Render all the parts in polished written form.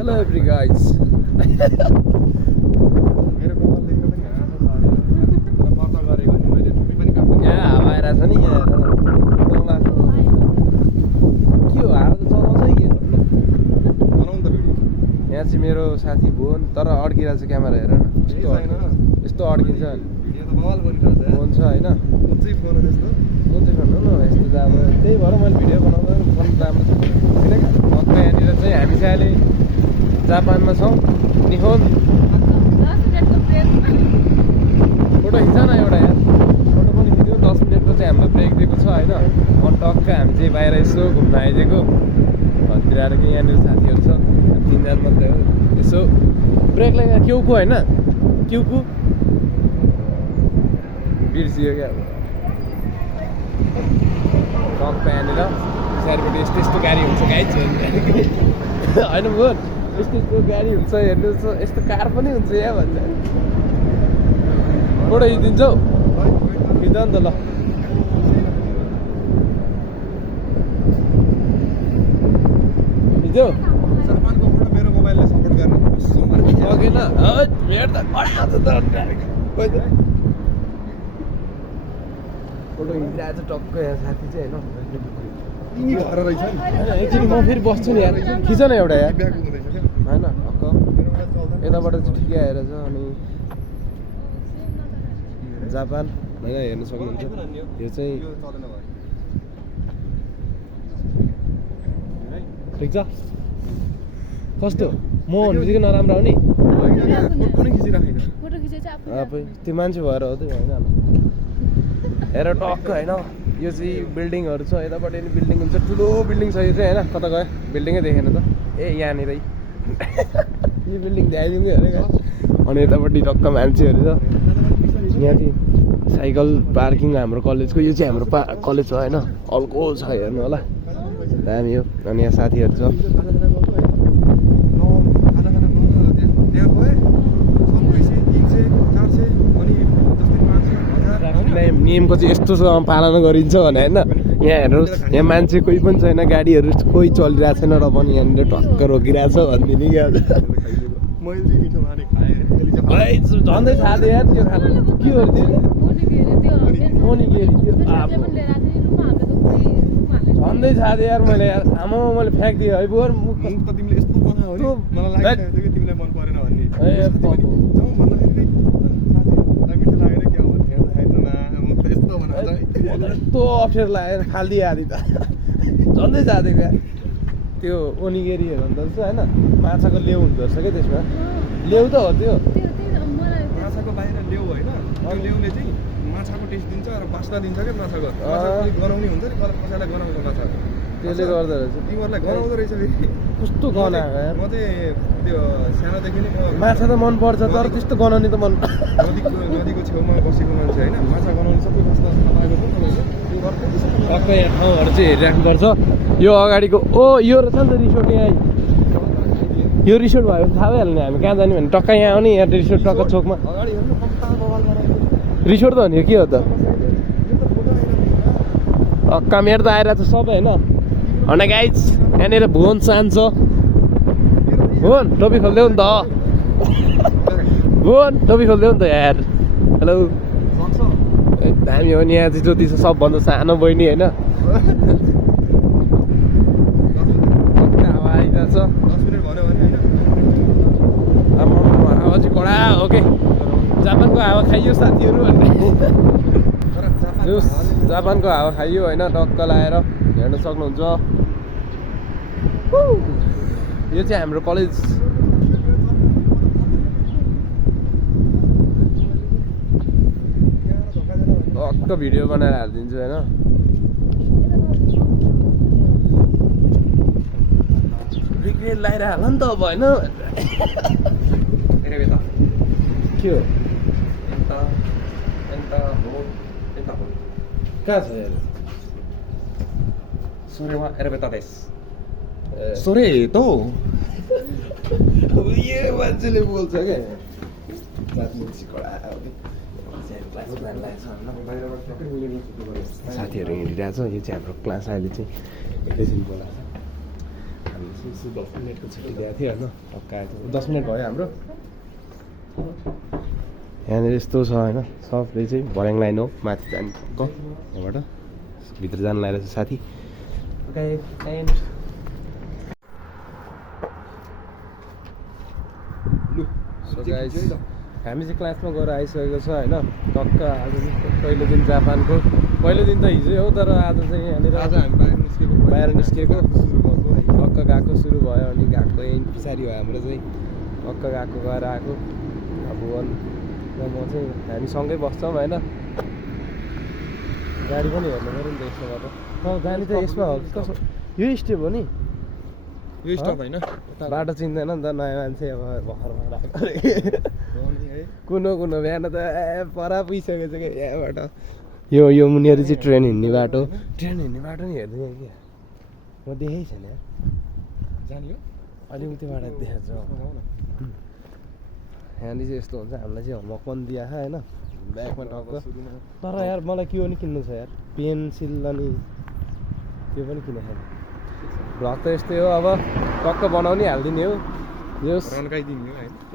Hello every guys. मेरो कपाल देखेर पनि घाँस सारे तर पर्दा गरेको नि मैले टुपी पनि काट्नु यहाँ हावा आइरहेछ नि यहाँ हेर डोङमा के हो हावा त चलाउँछ कि बनाउँ त भिडियो यहाँ चाहिँ मेरो साथी भुवन तर अड्किरहेको छ क्यामेरा हेर न यस्तो अड्किन्छ भिडियो त बवाल गरिरहेछ फोन छ होइन कुन चाहिँ फोन हो त्यस्तो कुन चाहिँ फोन हो न यस्तो त अब त्यही भएर मैले भिडियो बनाउँदा फोन राम्रो छ भक्क यहाँनिर चाहिँ हामी चाहिँ अहिले जापानमा छौँ निहोन फोटो खिच न एउटा यहाँ फोटो पनि खिच्यो 10 मिनटको चाहिँ हामीलाई ब्रेक दिएको छ होइन अनि टक्क हामी चाहिँ बाहिर यसो घुम्न आइदिएको घरतिर आएर कि यहाँनिर साथीहरू छ 3 जना मात्रै हो यसो ब्रेकलाई यहाँ क्युकु होइन क्युकु बिर्सियो क्या अब टक्क यहाँनिर पछाडिपट्टि यस्तो यस्तो गाडी हुन्छ गाइड होइन बोल यस्तो यस्तो गाडी हुन्छ हेर्नुहोस् यस्तो कार पनि हुन्छ यहाँ भन्छ फोटो खिचिदिन्छौ खिच नि त ल खिच्यो जापानको फोटो मेरो मोबाइलले सपोर्ट गर्न सकेन भेट त फोटो खिचिरहेको छ टक्क यहाँ साथी चाहिँ होइन यिनी घर रहेछ नि एकचोटि म फेरि बस्छु नि यार खिच न एउटा यार ब्याग हुँदैछ क्या होइन टक्क मेरो मोबाइल चल्दैन यताबाट चाहिँ ठिकै आएर छ अनि जापान होइन हेर्न सक्नुहुन्छ यो चाहिँ यो चलेन भयो ठिक छ कस्तो म भनेको नराम्रो हो नि फोटो नै खिचिराखेको अब त्यो मान्छे भएर हो त्यो होइन हेर टक्क होइन यो चाहिँ बिल्डिङहरू छ यतापट्टि नि बिल्डिङ हुन्छ ठुलो बिल्डिङ छ यो चाहिँ होइन कता गयो बिल्डिङै देखेन त ए यहाँनिरै यो बिल्डिङ देखाइदिउँ कि हेरेको अनि यतापट्टि टक्क मान्छेहरू छ यहाँ चाहिँ साइकल पार्किङ हाम्रो कलेजको यो चाहिँ हाम्रो कलेज हो होइन अर्को छ हेर्नु होला दामी हो अनि यहाँ साथीहरू छ नियमको चाहिँ यस्तो पालना गरिन्छ भने होइन यहाँ हेर्नुहोस् यहाँ मान्छे कोही पनि छैन गाडीहरू कोही चलिरहेको छैन र पनि यहाँनिर टक्क रोकिरहेको छ भनिदिने क्या झन्डै छादे यार त्यो खानु के हो त्यो ओनिगेरी त्यो झन्डै छादे यार मैले यार आमा मैले फ्याँकिदिएँ है बोर मुख त तिमीले यस्तो बनायो नि मलाई लागेको थियो कि तिमीलाई मन परेन भन्ने जाउँ भन्दाखेरि मिठो लागेर क्या हो हेर्दा मुख त यस्तो बनाएको छ यस्तो अप्ठ्यारो लागेर फालिदिएँ आदि त झन्डै जाँदेको यार त्यो ओनिगेरीहरू हुँदो रहेछ होइन माछाको लेउ हुँदो रहेछ क्या त्यसमा लेउ त हो त्यो माछाको बाहिर लेउ होइन त्यो लेउले चाहिँ माछाको टेस्ट दिन्छ र बास्ना दिन्छ क्या माछाको गनाउने हुन्छ नि कसैलाई गनाउँछ माछा त्यसले गर्दो रहेछ तिमीहरूलाई गनाउँदो रहेछ फेरि कस्तो गनाएको यार म चाहिँ त्यो सानोदेखि नै माछा त मनपर्छ तर त्यस्तो गनाउने त मन नदीको छेउमा बसेको मान्छे होइन माछा गनाउने सबै बास्ना पाएको छ टक्क यहाँ ठाउँहरू चाहिँ हेरिराख्नुपर्छ यो अगाडिको ओ यो रहेछ नि त रिसोर्ट यहाँ यो रिसोर्ट भयो भने थाहा भइहाल्ने हामी कहाँ जाने भने टक्क यहाँ आउने यहाँ रिसोर्ट टक्क चोकमा अगाडि हेर्नु रिसोर्ट त भनेको के हो त टक्क मेरो त आइरहेको छ सबै होइन होइन गाइज यहाँनिर भुवन सान छ भुवन टोपी खोलिदेऊ नि त भुवन टोपी खोलिदेऊ नि त यार हेलो दामी हो नि यहाँ चाहिँ जति छ सबभन्दा सानो बहिनी होइन हावा आइरहेछ 10 मिनट भन्यो भने होइन हावा चाहिँ कडा हो कि जापानको हावा खाइयो साथीहरू भन्ने जापानको हावा खाइयो होइन टक्क लाएर हेर्न सक्नुहुन्छ यो चाहिँ हाम्रो कलेज टक्क भिडियो बनाएर हालिदिन्छु होइन रिग्रेट लगाएर हाल नि त अब होइन के हो कहाँ छ यार सोरेवा एरबेता देश सोरे त यो मान्छेले बोल्छ क्या साथीहरू हिँडिरहेको छ यो चाहिँ हाम्रो क्लास अहिले चाहिँ एकैछिन बोलाएको छ हामीले चाहिँ 10 मिनटको छुट्टी दिएको थियो होइन टक्क आएको 10 मिनट भयो हाम्रो यहाँनिर यस्तो छ होइन सबले चाहिँ भर्याङ लाइन हो माथि जाने यहाँबाट भित्र जानु लागेको छ साथी हामी चाहिँ क्लासमा गएर आइसकेको छ होइन टक्क आज पहिलो दिन जापानको पहिलो दिन त हिजै हो तर आज चाहिँ यहाँनिर आज हामी बाहिर निस्केको सुरु भएको टक्क गएको सुरु भयो अनि गएको यहीँ पछाडि हो हाम्रो चाहिँ टक्क गएको गएर आएको अब र म चाहिँ हामी सँगै बस्छौँ होइन गाडी पनि हेर्नु पऱ्यो नि त यसो गर्दा जाने त यसमा हो कसो यो स्टेप हो नि यो स्टप होइन बाटो चिन्दैन नि त नयाँ मान्छे अब भर्खर कुनो कुनो बिहान त परा पुगिसकेको छ क्या यहाँबाट यो मुनिहरू चाहिँ ट्रेन हिँड्ने बाटो ट्रेन हिँड्ने बाटो नि हेर्दैन क्या म देखेकै छैन जाने अलिक त्योबाट देखाएको छ यहाँनिर चाहिँ यस्तो हुन्छ हामीलाई चाहिँ होमवर्क पनि दिएको होइन ब्यागमा टक्क तर यार मलाई के हो नि किन्नु छ यार पेन्सिल अनि त्यो पनि किनेको छैन भ्लग त यस्तै हो अब टक्क बनाउनै हालिदिने हो यो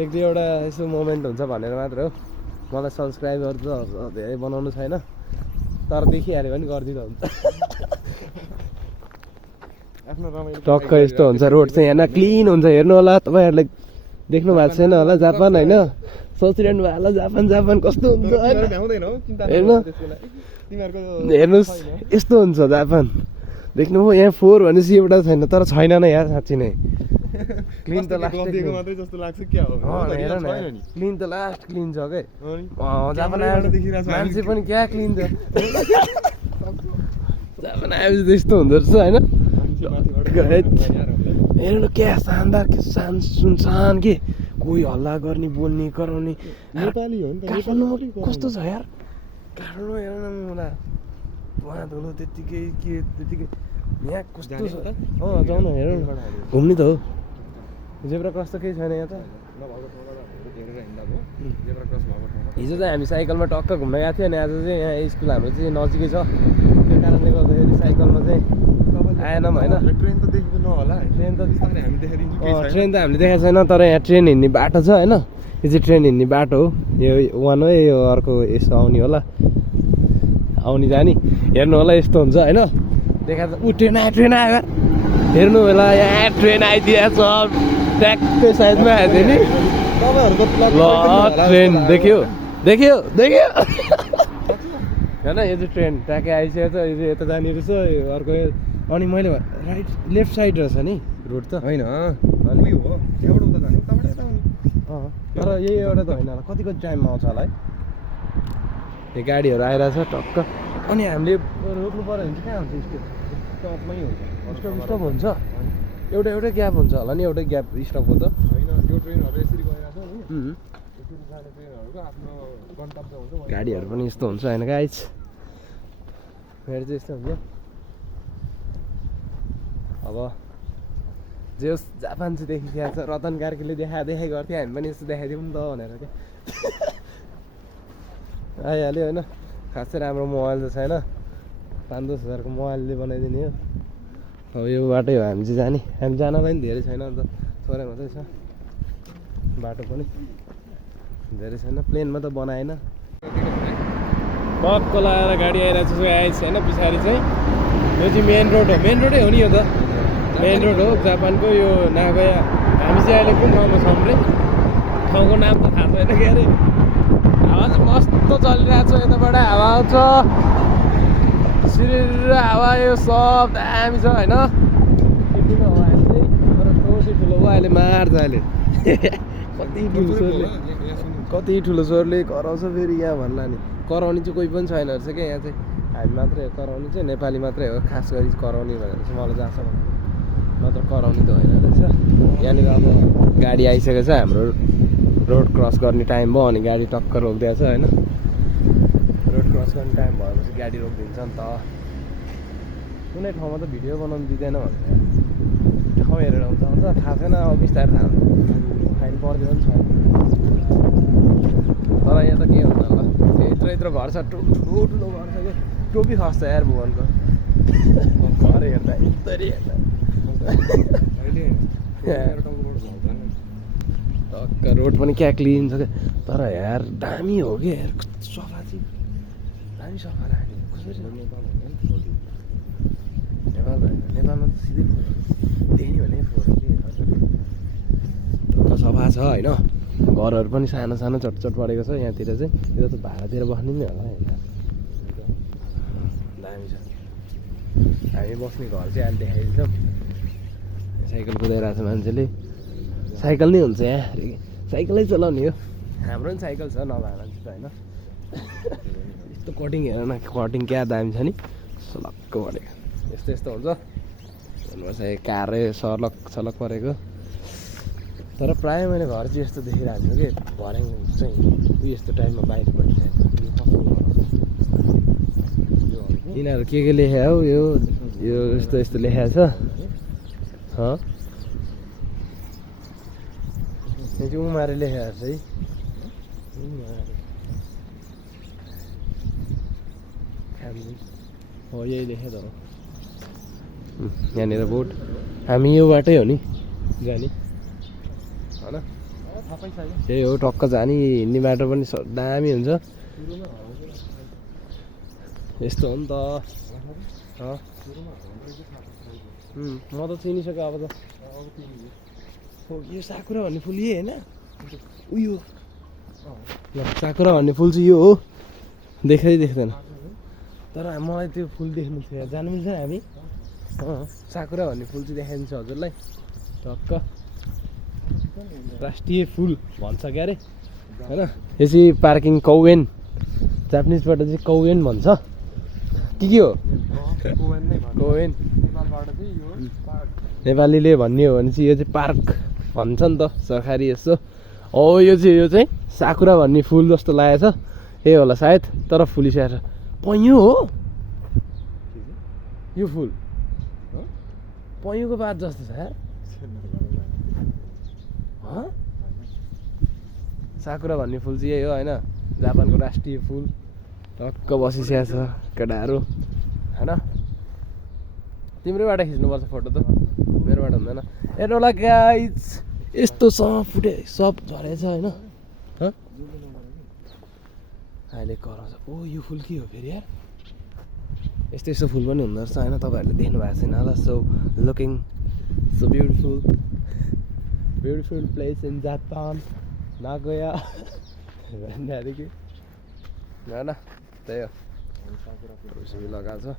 एक दुईवटा यसो मोमेन्ट हुन्छ भनेर मात्र हो मलाई सब्सक्राइबर त धेरै बनाउनु छैन तर देखिहाल्यो भने गरिदिनु हुन्छ टक्क यस्तो हुन्छ रोड चाहिँ यहाँ क्लिन हुन्छ हेर्नु होला तपाईँहरूले देख्नु भएको छैन होला जापान होइन सोचिरहनु भयो होला जापान जापान कस्तो हुन्छ हेर्नुहोस् यस्तो हुन्छ जापान देख्नु हो यहाँ 4 भनेपछि एउटा छैन तर छैन नै यार साँच्ची नै क्लिन त लास्ट मात्रै जस्तो लाग्छ क्या हो हेर न क्लिन त लास्ट क्लिन छ के जापान मान्छे पनि क्या क्लिन छ जापान आएपछि त्यस्तो हुँदो रहेछ होइन हेर्नु क्या शानदार के सुनसान के कोही हल्ला गर्ने बोल्ने कराउने नेपाली हो नि त कस्तो छ यार काठमाडौँ हेर न मलाई उहाँ धुलो त्यत्तिकै के त्यत्तिकै यहाँ कस्तो छ जाउँ न हेर न घुम्ने त हो जेब्रा क्रस त केही छैन यहाँ त हिजो चाहिँ हामी साइकलमा टक्क घुम्न गएको थियो अनि आज चाहिँ यहाँ स्कुल हाम्रो चाहिँ नजिकै छ त्यो कारणले गर्दाखेरि साइकलमा चाहिँ आएनौँ होइन ट्रेन त देखेको नहोला ट्रेन त हामी देखेको ट्रेन त हामीले देखाएको छैन तर यहाँ ट्रेन हिँड्ने बाटो छ होइन यो चाहिँ ट्रेन हिँड्ने बाटो हो यो वान हो यो अर्को यसो आउने होला आउने जाने हेर्नु होला यस्तो हुन्छ होइन देखाएको छ ट्रेन आयो हेर्नु होला यहाँ ट्रेन आइदिएको छ ट्याक्कै साइडमा आएको थियो नि ल ट्रेन देख्यो होइन यो चाहिँ ट्रेन ट्याक्कै आइसकेको छ यो चाहिँ यता जाने रहेछ अर्को अनि मैले राइट लेफ्ट साइड रहेछ नि रोड त होइन तर यही एउटा त होइन होला कतिको टाइममा आउँछ होला है यो गाडीहरू आइरहेछ टक्क अनि हामीले रोक्नु पऱ्यो भने चाहिँ कहाँ हुन्छ स्टपमै हुन्छ स्टप हुन्छ एउटै ग्याप हुन्छ होला नि एउटै ग्याप स्टपको त यो ट्रेनहरू यसरी गइरहेछ नि जाने ट्रेनहरूको आफ्नो गन्तव्य हुन्छ गाडीहरू पनि यस्तो हुन्छ होइन गाइज मेरो चाहिँ यस्तो हुन्छ अब जे होस् जापान चाहिँ देखिसकेको छ रतन कार्कीले देखाइ गर्थ्यो हामी पनि यस्तो देखाइदिउँ नि त भनेर क्या आइहाल्यो होइन खासै राम्रो मोबाइल त छैन 5-10 हजारको मोबाइलले बनाइदिने हो अब यो बाटै हो हामी चाहिँ जाने हामी जानलाई नि धेरै छैन अन्त थोरै मात्रै छ बाटो पनि धेरै छैन प्लेनमा त बनाएन टक्क लगाएर गाडी आइरहेको छ आइस होइन पछाडि चाहिँ यो चाहिँ मेन रोडै हो नि यो त मेन रोड हो जापानको यो नागोया हामी चाहिँ अहिले कुन ठाउँमा छौँ रे ठाउँको नाम त थाहा छैन क्या अरे हावा चाहिँ मस्तो चलिरहेको छ यताबाट हावा आउँछ सिरिर हावा यो सब दामी छ होइन ठुलो हावा अहिले चाहिँ तर टोसी ठुलो हो अहिले मार्छ अहिले कति ठुलो स्वरले कराउँछ फेरि यहाँ भन्ला नि कराउने चाहिँ कोही पनि छैन रहेछ क्या यहाँ चाहिँ हामी मात्रै हो कराउने चाहिँ नेपाली मात्रै हो खास गरी कराउने भनेर चाहिँ मलाई जहाँछ नत्र कराउने त होइन रहेछ यहाँनिर अब गाडी आइसकेको छ हाम्रो रोड क्रस गर्ने टाइम भयो अनि गाडी टक्क रोकिदिएको छ होइन रोड क्रस गर्ने टाइम भएपछि गाडी रोकिदिन्छ नि त कुनै ठाउँमा त भिडियो बनाउनु दिँदैन भनेर ठाउँ हेरेर हुन्छ थाहा छैन अब बिस्तारै थाहा हुन्छ फाइन पर्दैन नि छ तर यहाँ त के हुन्छ होला यत्रो घर छ ठुलो घर छ कि टोपी खस्छ यार भुवनको घर हेर्दा यस्तरी हेर्दा अहिले 11 टाउकोबाट झर्दैन टक्क रोड पनि क्या क्लिन छ क्या तर यार दामी हो कि यार सफा चाहिँ दामी सफा राख्यो कसरी नेपालमा होइन नेपालमा त सिधै त्यही भने फोटो के टक्क सफा छ होइन घरहरू पनि सानो सानो चटचट परेको छ यहाँतिर चाहिँ यो त भाडातिर बस्ने नै होला होइन दामी छ हामी बस्ने घर चाहिँ अहिले देखाइदिन्छौँ साइकल कुदाइरहेको छ मान्छेले साइकल नै हुन्छ यहाँ साइकलै चलाउने हो हाम्रो पनि साइकल छ नभए मान्छे त होइन यस्तो कटिङ हेर न कटिङ क्या दामी छ नि सलक्क परेको यस्तो यस्तो हुन्छ भन्नुपर्छ कारै सलक सलक परेको तर प्रायः मैले घर चाहिँ यस्तो देखिरहेको छु कि भर्याङ चाहिँ यस्तो टाइममा बाइक पढिरहेको यिनीहरू के लेखेको हौ यो यस्तो यस्तो लेखेको छ यो चाहिँ उमारे लेखेको छ है हो यही लेख्यो त यहाँनिर बोट हामी यो बाटै हो नि जाने होइन त्यही हो टक्क जाने हिँड्ने बाटो पनि दामी हुन्छ यस्तो हो नि त म त चिनिसकेँ अब त यो साकुरा भन्ने फुल यही होइन उयो ल साकुरा भन्ने फुल चाहिँ यो हो देख्दैन तर मलाई त्यो फुल देख्नु थियो जानु मिल्छ हामी साकुरा भन्ने फुल चाहिँ देखाइदिन्छ हजुरलाई टक्क राष्ट्रिय फुल भन्छ क्या अरे होइन यो चाहिँ पार्किङ कौवेन जापानिजबाट चाहिँ कौवेन भन्छ के हो कौवेन नेपालीले भन्ने हो भने चाहिँ यो चाहिँ पार्क भन्छ नि त सरकारी यस्तो हो यो चाहिँ साकुरा भन्ने फुल जस्तो लागेको छ ए होला सायद तर फुलिसकेको छ पैँयु हो यो फुल पैँयुको पात जस्तो छ यार साकुरा भन्ने फुल चाहिँ यही हो होइन जापानको राष्ट्रिय फुल टक्क बसिसकेको छ केटाहरू होइन तिम्रैबाट खिच्नुपर्छ फोटो त मेरोबाट हुँदैन हेर्नुहोला गाइज यस्तो सब झरेछ होइन अहिले कराउँछ ओ यो फुल के हो फेरि यार यस्तो यस्तो फुल पनि हुँदो रहेछ होइन तपाईँहरूले देख्नु भएको छैन होला so looking so beautiful place in Japan Nagoya त्यहाँदेखि होइन त्यही हो लगाएको छ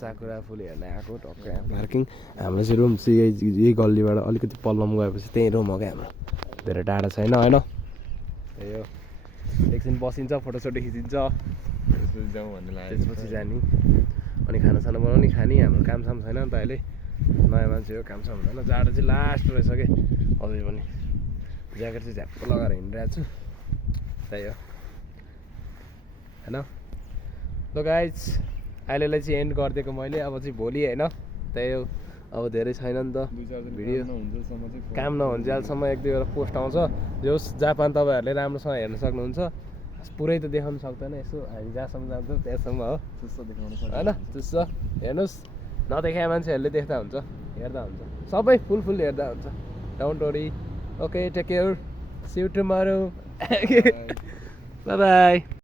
साकुरा फुल हेर्न आएको टक्क यहाँ पार्किङ हाम्रो चाहिँ रुम चाहिँ यही गल्लीबाट अलिकति पल्लम गएपछि त्यही रुम हो क्या हाम्रो धेरै टाढा छैन होइन त्यही हो एकछिन बसिन्छ फोटोसोटो खिचिन्छ त्यसपछि जाने अनि खानासाना बनाउने खाने हाम्रो कामसाम छैन नि त अहिले नयाँ मान्छे हो कामसाम हुँदैन जाडो चाहिँ लास्ट रहेछ कि अझै पनि ज्याकेट चाहिँ झ्याप्प लगाएर हिँडिरहेको छु त्यही हो होइन ल गाइज अहिलेलाई चाहिँ एन्ड गरिदिएको मैले अब चाहिँ भोलि होइन त्यही हो अब धेरै छैन नि त भिडियो काम नहुन्जेलसम्म एक दुईवटा पोस्ट आउँछ जोस् जापान तपाईँहरूले राम्रोसँग हेर्न सक्नुहुन्छ पुरै त देखाउनु सक्दैन यसो हामी जहाँसम्म जान्छौँ त्यहाँसम्म हो होइन चुस्छ हेर्नुहोस् नदेखाए मान्छेहरूले देख्दा हुन्छ हेर्दा हुन्छ सबै फुल हेर्दा हुन्छ don't worry okay take care see you tomorrow bye by